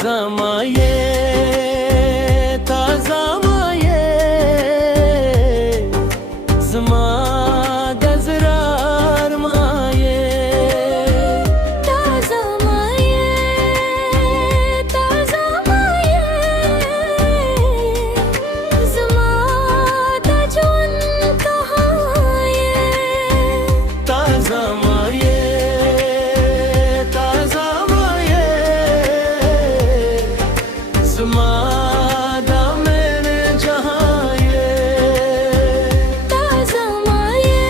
ताज़ा माये ताज़ा माये ज़मा दज़रार माये ताज़ा माये ताज़ा माये ज़मा दजुन कहाये ताज़ा माये ताज़ा माये ज़मा दा मेरे जहाँ ये ताज़ा माये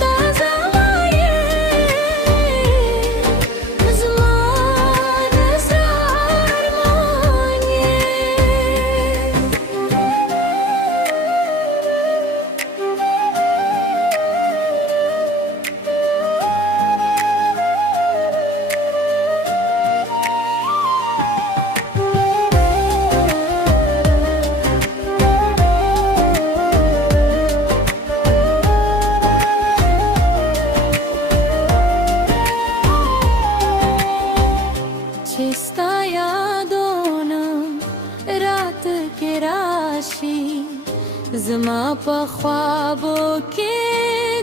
ताज़ा माये ज़मा दज़रार माये चिस्ता यादों न रात के राशि ज़मा प ख्वाबों के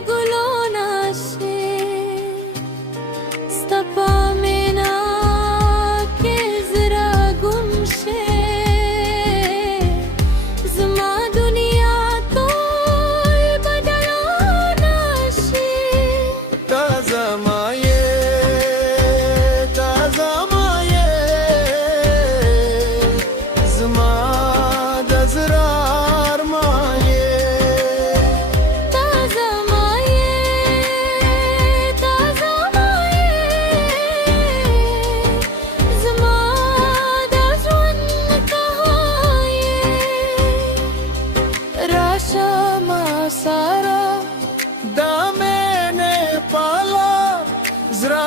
गुलों नाशे स्तपा में ना के ज़रा गुमशे ज़मा दुनिया तो बदलो नाशे ताज़ा माये ताज़ा माये ज़मा दज़रार माये ताज़ा माये ताज़ा माये ज़मा दजुन कहाये राशा मासारा दा मैंने पाला ज़रा